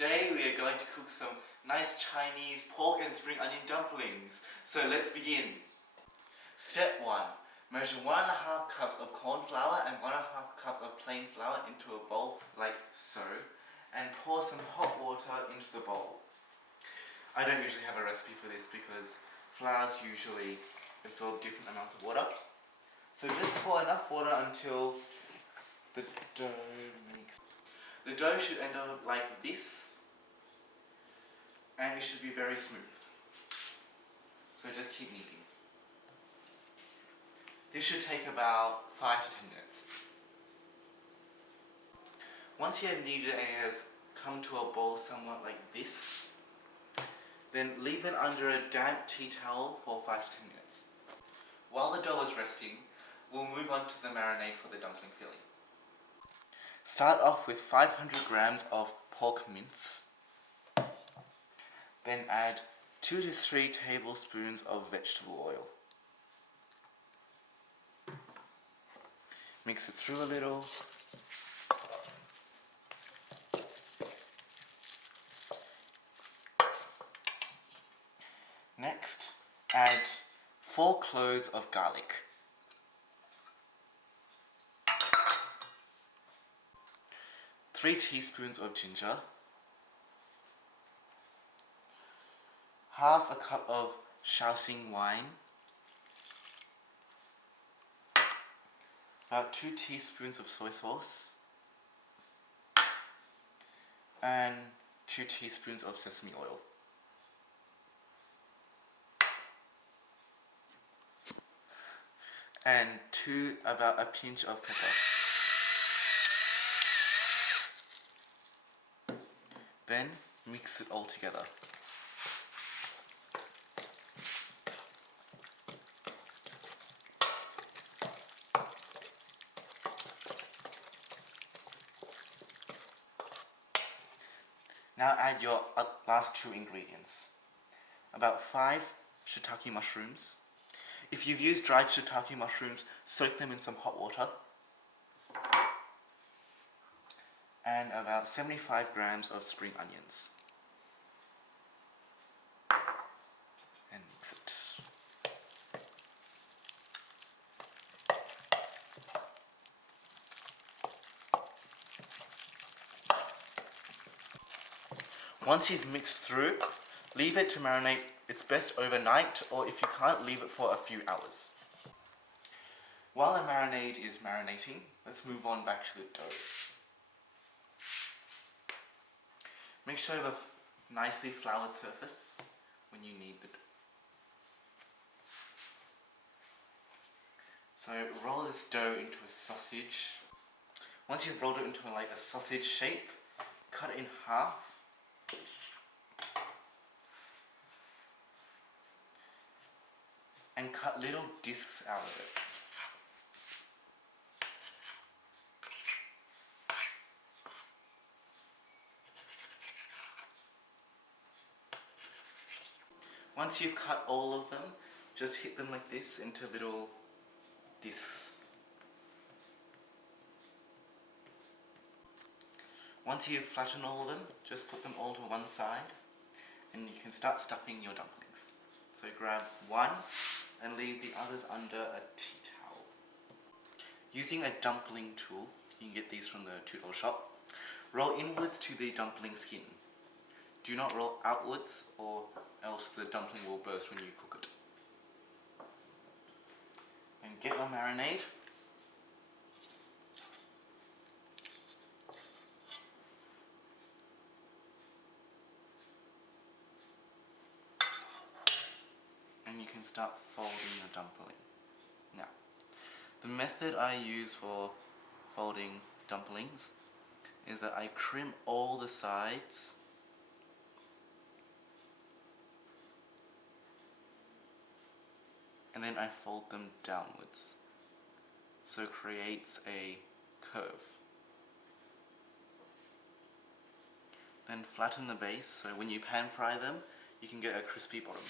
Today we are going to cook some nice Chinese pork and spring onion dumplings. So let's begin. Step 1. Measure 1.5 cups of corn flour and 1.5 cups of plain flour into a bowl like so, and pour some hot water into the bowl. I don't usually have a recipe for this because flours usually absorb different amounts of water. So just pour enough water until the dough mixes. The dough should end up like this, and it should be very smooth. So just keep kneading. This should take about 5 to 10 minutes. Once you have kneaded and it has come to a ball somewhat like this, then leave it under a damp tea towel for 5 to 10 minutes. While the dough is resting, we'll move on to the marinade for the dumpling filling. Start off with 500 grams of pork mince. Then add 2 to 3 tablespoons of vegetable oil. Mix it through a little. Next, add 4 cloves of garlic. Three teaspoons of ginger. Half a cup of Shaoxing wine. About 2 teaspoons of soy sauce. And 2 teaspoons of sesame oil. And about a pinch of pepper. Then mix it all together. Now add your last 2 ingredients. About 5 shiitake mushrooms. If you've used dried shiitake mushrooms, soak them in some hot water. And about 75 grams of spring onions. And mix it. Once you've mixed through, leave it to marinate. It's best overnight, or if you can't, leave it for a few hours. While the marinade is marinating, let's move on back to the dough. Make sure you have a nicely floured surface when you knead the dough. So roll this dough into a sausage. Once you've rolled it into like a sausage shape, cut it in half. And cut little discs out of it. Once you've cut all of them, just hit them like this into little discs. Once you've flattened all of them, just put them all to one side and you can start stuffing your dumplings. So grab one and leave the others under a tea towel. Using a dumpling tool, you can get these from the $2 shop, roll inwards to the dumpling skin. Do not roll outwards or else the dumpling will burst when you cook it. And get your marinade. And you can start folding your dumpling. Now, the method I use for folding dumplings is that I crimp all the sides and then I fold them downwards, so it creates a curve. Then flatten the base, so when you pan fry them, you can get a crispy bottom.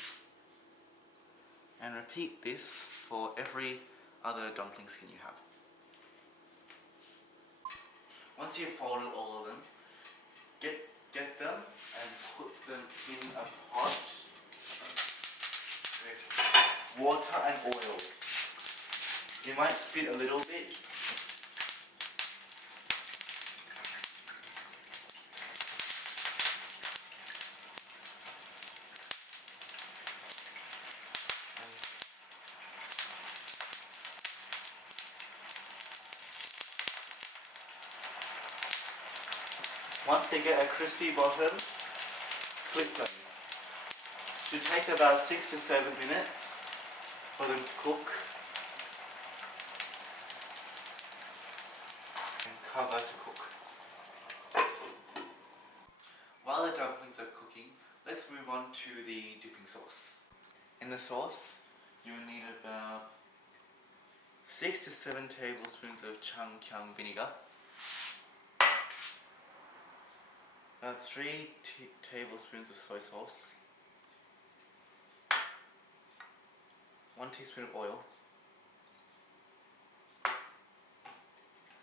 And repeat this for every other dumpling skin you have. Once you've folded all of them, get get them and put them in a pot with water and oil. You might spit a little bit. Once they get a crispy bottom, flip them. It should take about 6 to 7 minutes for them to cook. And cover to cook. While the dumplings are cooking, let's move on to the dipping sauce. In the sauce, you will need about 6 to 7 tablespoons of changkyang vinegar, about 3 tablespoons of soy sauce, 1 teaspoon of oil,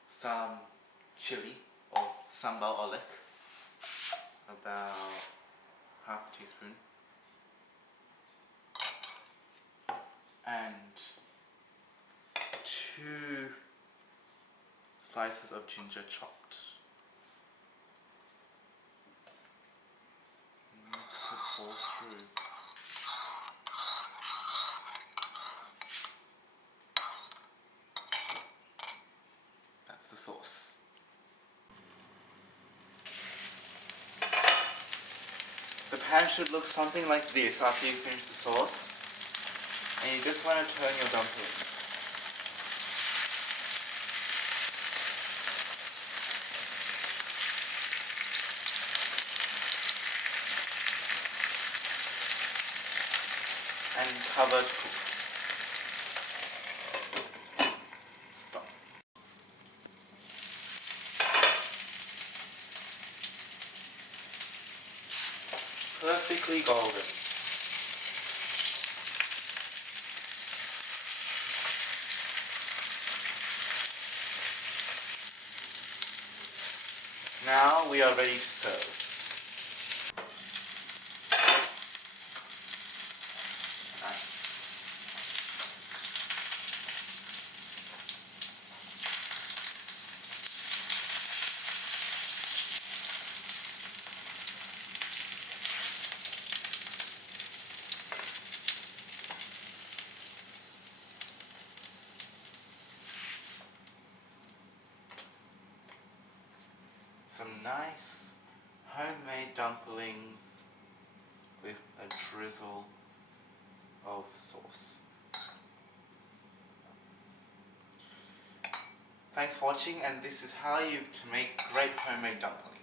some chili or sambal olek, about half a teaspoon, and 2 slices of ginger chopped. Mix it all through. That's the sauce. The pan should look something like this after you finish the sauce. And you just want to turn your dumplings. And cover to cook. Stop. Perfectly golden. Now we are ready to serve. Some nice homemade dumplings with a drizzle of sauce. Thanks for watching, and this is how you to make great homemade dumplings.